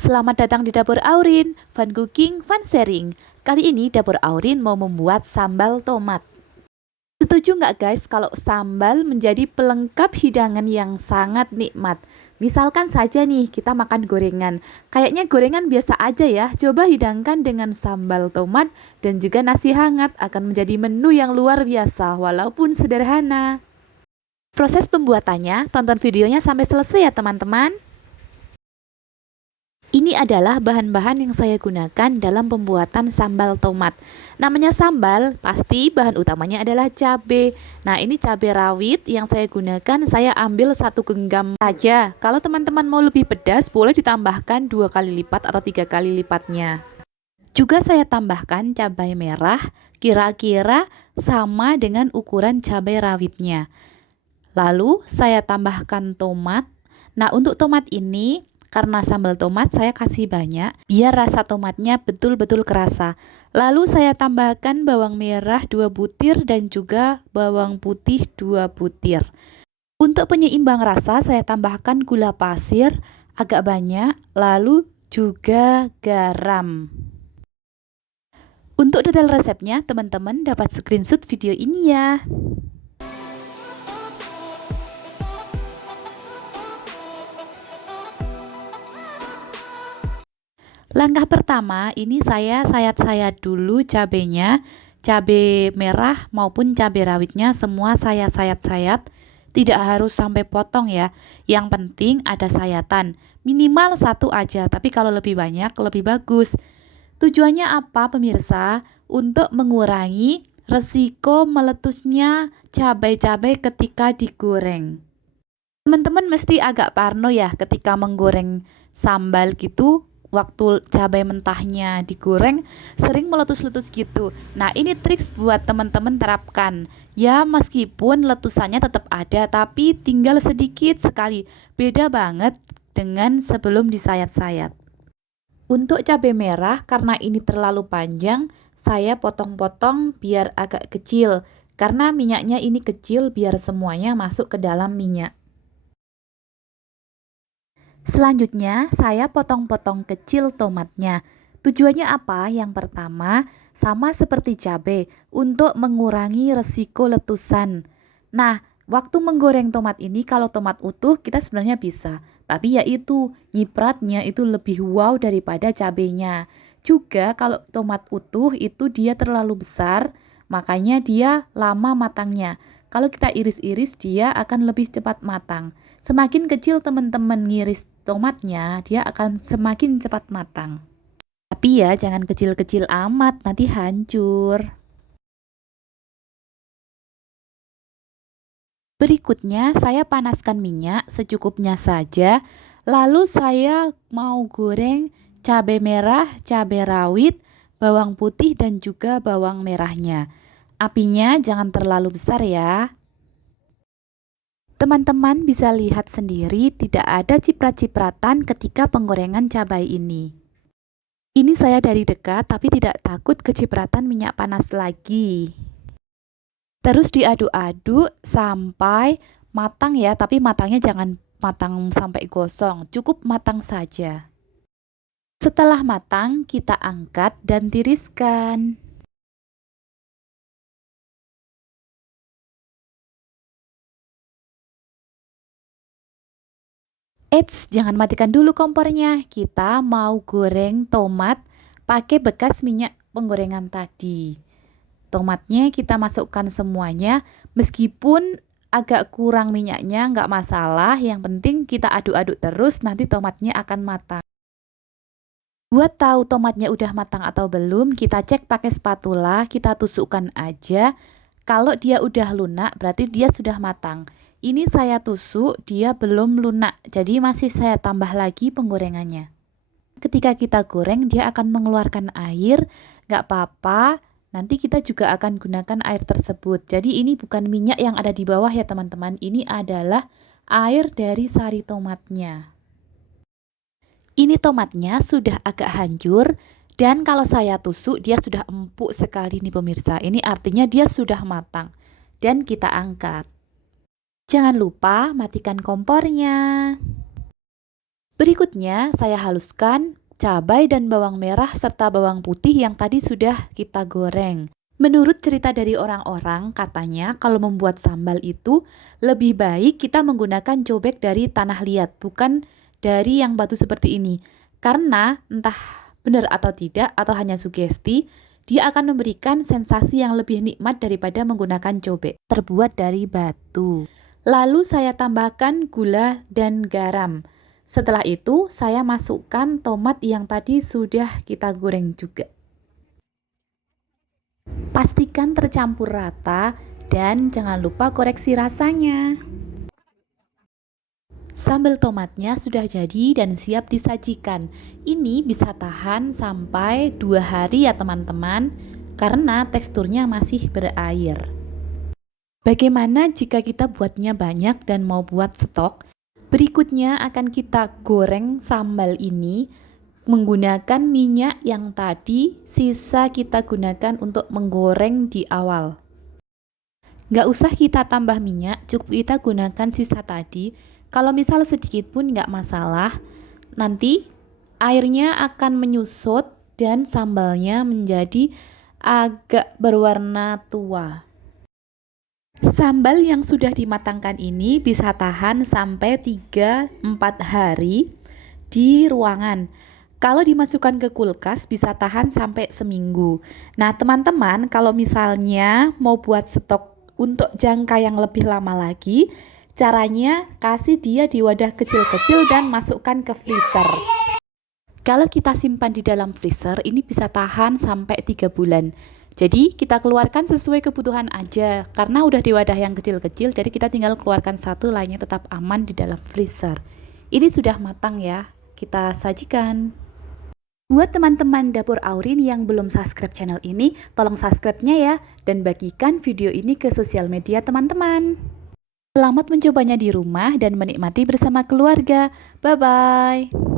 Selamat datang di Dapur Aurin, Fun Cooking, Fun Sharing. Kali ini Dapur Aurin mau membuat sambal tomat. Setuju nggak guys kalau sambal menjadi pelengkap hidangan yang sangat nikmat? Misalkan saja nih kita makan gorengan. Kayaknya gorengan biasa aja ya. Coba hidangkan dengan sambal tomat dan juga nasi hangat akan menjadi menu yang luar biasa walaupun sederhana. Proses pembuatannya, tonton videonya sampai selesai ya teman-teman. Ini adalah bahan-bahan yang saya gunakan dalam pembuatan sambal tomat. Namanya sambal, pasti bahan utamanya adalah cabai. Nah, ini cabai rawit yang saya gunakan, saya ambil 1 genggam saja. Kalau teman-teman mau lebih pedas, boleh ditambahkan 2 kali lipat atau 3 kali lipatnya. Juga saya tambahkan cabai merah, kira-kira sama dengan ukuran cabai rawitnya. Lalu saya tambahkan tomat. Nah, untuk tomat ini karena sambal tomat saya kasih banyak biar rasa tomatnya betul-betul kerasa. Lalu saya tambahkan bawang merah 2 butir dan juga bawang putih 2 butir. Untuk penyeimbang rasa saya tambahkan gula pasir agak banyak, lalu juga garam. Untuk detail resepnya teman-teman dapat screenshot video ini ya. Langkah pertama, ini saya sayat-sayat dulu cabenya, cabai merah maupun cabai rawitnya semua saya sayat-sayat. Tidak harus sampai potong ya. Yang penting ada sayatan, minimal 1 aja, tapi kalau lebih banyak lebih bagus. Tujuannya apa pemirsa? Untuk mengurangi resiko meletusnya cabai-cabai ketika digoreng. Teman-teman mesti agak parno ya ketika menggoreng sambal gitu. Waktu cabai mentahnya digoreng sering meletus-letus gitu. Nah, ini triks buat teman-teman terapkan. Ya, meskipun letusannya tetap ada, tapi tinggal sedikit sekali. Beda banget dengan sebelum disayat-sayat. Untuk cabai merah, karena ini terlalu panjang, saya potong-potong biar agak kecil. Karena minyaknya ini kecil, biar semuanya masuk ke dalam minyak. Selanjutnya, saya potong-potong kecil tomatnya. Tujuannya apa? Yang pertama, sama seperti cabai, untuk mengurangi resiko letusan. Nah, waktu menggoreng tomat ini, kalau tomat utuh kita sebenarnya bisa. Tapi yaitu, nyipratnya itu lebih wow daripada cabainya. Juga kalau tomat utuh itu dia terlalu besar, makanya dia lama matangnya. Kalau kita iris-iris dia akan lebih cepat matang. Semakin kecil teman-teman ngiris tomatnya, dia akan semakin cepat matang. Tapi ya jangan kecil-kecil amat, nanti hancur. Berikutnya saya panaskan minyak secukupnya saja. Lalu saya mau goreng cabai merah, cabai rawit, bawang putih dan juga bawang merahnya. Apinya jangan terlalu besar ya. Teman-teman bisa lihat sendiri tidak ada ciprat-cipratan ketika penggorengan cabai ini. Ini saya dari dekat tapi tidak takut kecipratan minyak panas lagi. Terus diaduk-aduk sampai matang ya, tapi matangnya jangan matang sampai gosong, cukup matang saja. Setelah matang, kita angkat dan tiriskan. Eits, jangan matikan dulu kompornya. Kita mau goreng tomat pakai bekas minyak penggorengan tadi. Tomatnya kita masukkan semuanya, meskipun agak kurang minyaknya nggak masalah. Yang penting kita aduk-aduk terus, nanti tomatnya akan matang. Buat tahu tomatnya udah matang atau belum, kita cek pakai spatula, kita tusukkan aja. Kalau dia udah lunak, berarti dia sudah matang. Ini saya tusuk, dia belum lunak, jadi masih saya tambah lagi penggorengannya. Ketika kita goreng, dia akan mengeluarkan air, nggak apa-apa. Nanti kita juga akan gunakan air tersebut. Jadi ini bukan minyak yang ada di bawah ya teman-teman, ini adalah air dari sari tomatnya. Ini tomatnya sudah agak hancur. Dan kalau saya tusuk, dia sudah empuk sekali nih pemirsa. Ini artinya dia sudah matang. Dan kita angkat. Jangan lupa matikan kompornya. Berikutnya, saya haluskan cabai dan bawang merah serta bawang putih yang tadi sudah kita goreng. Menurut cerita dari orang-orang, katanya kalau membuat sambal itu lebih baik kita menggunakan cobek dari tanah liat, bukan dari yang batu seperti ini. Karena entah benar atau tidak, atau hanya sugesti, dia akan memberikan sensasi yang lebih nikmat daripada menggunakan cobek terbuat dari batu. Lalu saya tambahkan gula dan garam. Setelah itu, saya masukkan tomat yang tadi sudah kita goreng juga. Pastikan tercampur rata dan jangan lupa koreksi rasanya. Sambal tomatnya sudah jadi dan siap disajikan. Ini bisa tahan sampai 2 hari ya teman-teman, karena teksturnya masih berair. Bagaimana jika kita buatnya banyak dan mau buat stok? Berikutnya akan kita goreng sambal ini menggunakan minyak yang tadi sisa kita gunakan untuk menggoreng di awal. Nggak usah kita tambah minyak, cukup kita gunakan sisa tadi. Kalau misal sedikit pun nggak masalah, nanti airnya akan menyusut dan sambalnya menjadi agak berwarna tua. Sambal yang sudah dimatangkan ini bisa tahan sampai 3-4 hari di ruangan. Kalau dimasukkan ke kulkas bisa tahan sampai seminggu. Nah teman-teman, kalau misalnya mau buat stok untuk jangka yang lebih lama lagi, caranya kasih dia di wadah kecil-kecil dan masukkan ke freezer. Kalau kita simpan di dalam freezer, ini bisa tahan sampai 3 bulan. Jadi kita keluarkan sesuai kebutuhan aja, karena udah di wadah yang kecil-kecil, jadi kita tinggal keluarkan satu, lainnya tetap aman di dalam freezer. Ini sudah matang ya, kita sajikan. Buat teman-teman Dapur Aurin yang belum subscribe channel ini, tolong subscribe-nya ya, dan bagikan video ini ke sosial media teman-teman. Selamat mencobanya di rumah dan menikmati bersama keluarga. Bye-bye.